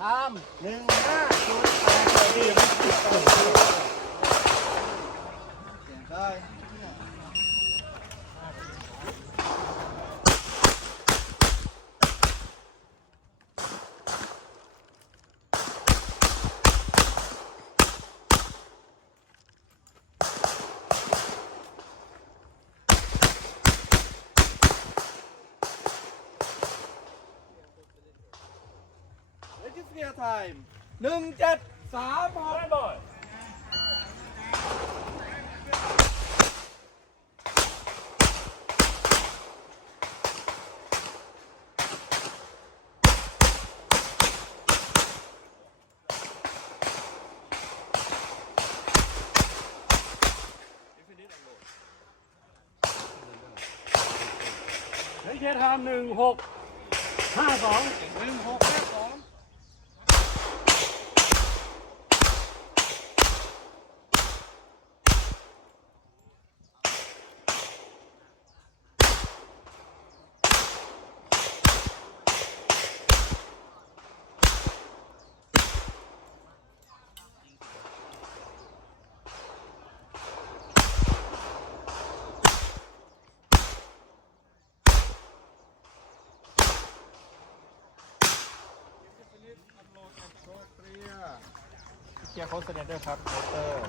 ทำหนึ่งห้าศูนย์แปดสี่ time หนึ่งเจ็ดสามหก เฮ้ยเคทามหนึ่งหกห้าสองหนึ่งหกห้าสอง เกียร์โคสเนเดอร์ครับโคสเตอร์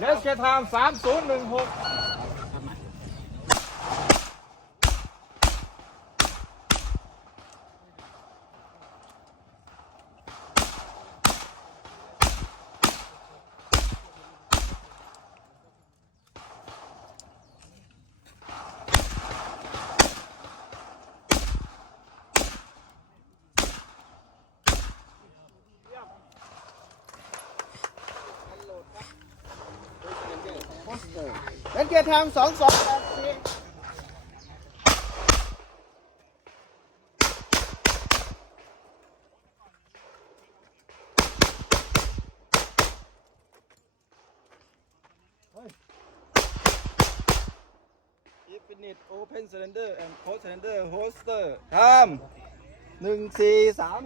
เลสเกทามสามศูนย์หนึ่งหก เล่นเกียร์ทางสองสองแปดสี่ Infinite Open Cylinder and Closed Cylinder Holster ทำหนึ่งสี่สาม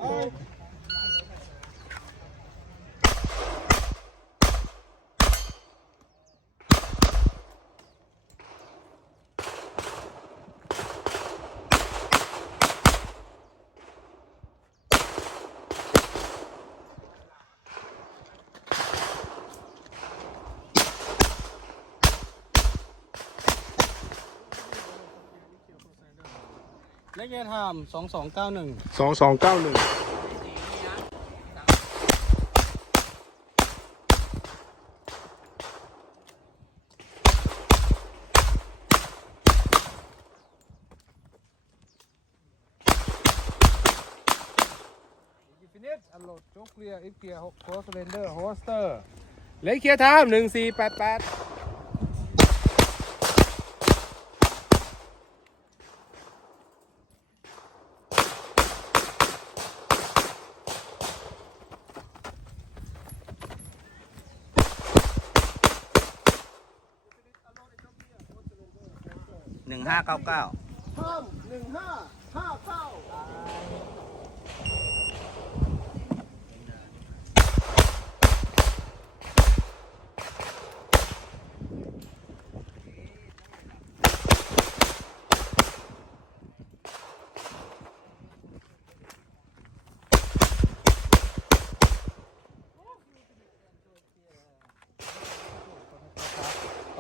เลสเคทามสองสองเก้าหนึ่งสองสองเก้าหนึ่งฟินิชอันโหลดโจ๊กเกียร์อีกเกียร์โคสเนเดอร์โฮสเตอร์เลสเคทามหนึ่งสี่แปดแปด หนึ่งห้าเก้าเก้าเพิ่มหนึ่งห้าห้าเก้า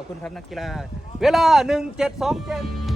คุณครับนักกีฬา เวลา 1727